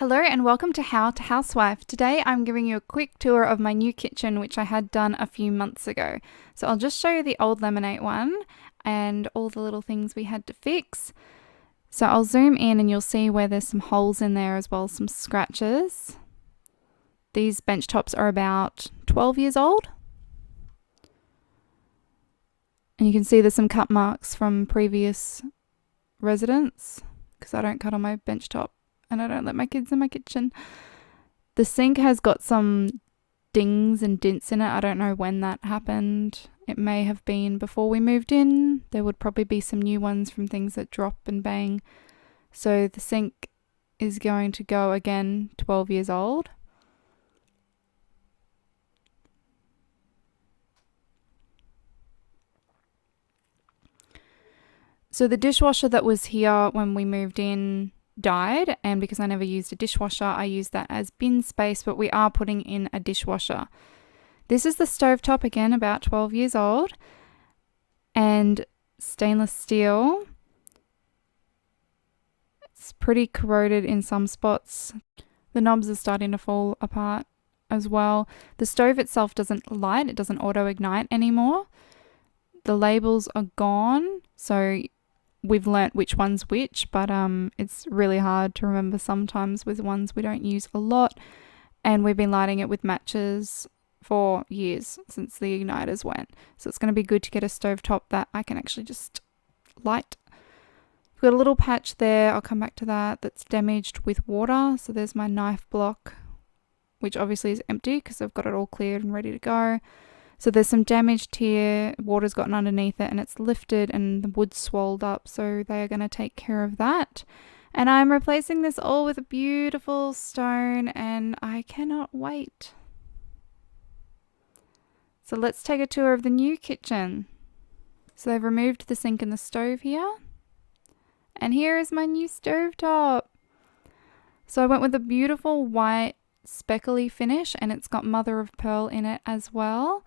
Hello and welcome to How to Housewife. Today I'm giving you a quick tour of my new kitchen which I had done a few months ago. So I'll just show you the old lemonade one and all the little things we had to fix. So I'll zoom in and you'll see where there's some holes in there as well as some scratches. These bench tops are about 12 years old. And you can see there's some cut marks from previous residents because I don't cut on my bench top. And I don't let my kids in my kitchen. The sink has got some dings and dents in it. I don't know when that happened. It may have been before we moved in. There would probably be some new ones from things that drop and bang. So the sink is going to go again 12 years old. So the dishwasher that was here when we moved in died, and because I never used a dishwasher, I used that as bin space, but we are putting in a dishwasher. This is the stovetop, again about 12 years old, and stainless steel. It's pretty corroded in some spots. The knobs are starting to fall apart as well. The stove itself doesn't light, it doesn't auto ignite anymore. The labels are gone, so we've learnt which one's which, but it's really hard to remember sometimes with ones we don't use a lot. And we've been lighting it with matches for years since the igniters went. So it's going to be good to get a stovetop that I can actually just light. We've got a little patch there, I'll come back to that, that's damaged with water. So there's my knife block, which obviously is empty because I've got it all cleared and ready to go. So there's some damaged here, water's gotten underneath it and it's lifted and the wood's swelled up, so they are going to take care of that. And I'm replacing this all with a beautiful stone and I cannot wait. So let's take a tour of the new kitchen. So they've removed the sink and the stove here. And here is my new stovetop. So I went with a beautiful white speckly finish and it's got mother of pearl in it as well.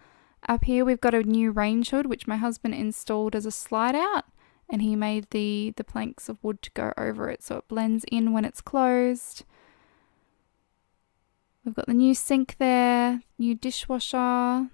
Up here we've got a new range hood which my husband installed as a slide out, and he made the planks of wood to go over it so it blends in when it's closed. We've got the new sink there, new dishwasher.